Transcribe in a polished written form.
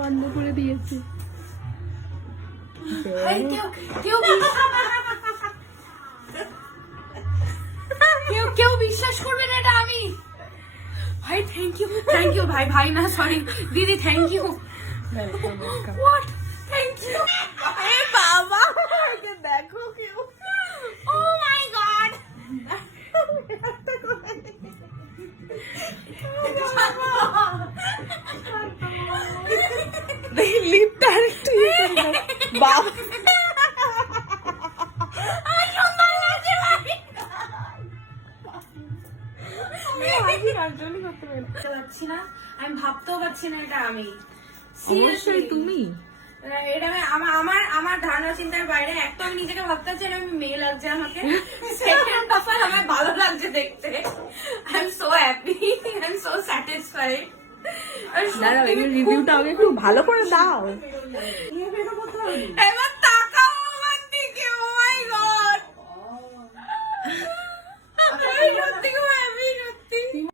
বন্ধ করে দিয়েছে। কেউ বিশ্বাস করবে না এটা আমি। ভাই থ্যাংক ইউ ভাই, ভাই না সরি দিদি, thank you. What thank you. এ বাবা দেখো কেউ, ও মাই গড। লিপটা একটু বাবা আমি ভাবতেও পারছি না এটা আমি। অবশ্যই তুমি। এটা আমার ধারণা চিন্তার বাইরে। একটা আমি নিজেকে ভাবতে পারছি না আমি মেয়ে লাগছে আমাকে, সেকেন্ড অফ অল আমার ভালো লাগছে দেখতে। I am so happy, I am so satisfied. দাঁড়াও, এই রিভিউটা আগে একটু ভালো করে দাও। এবার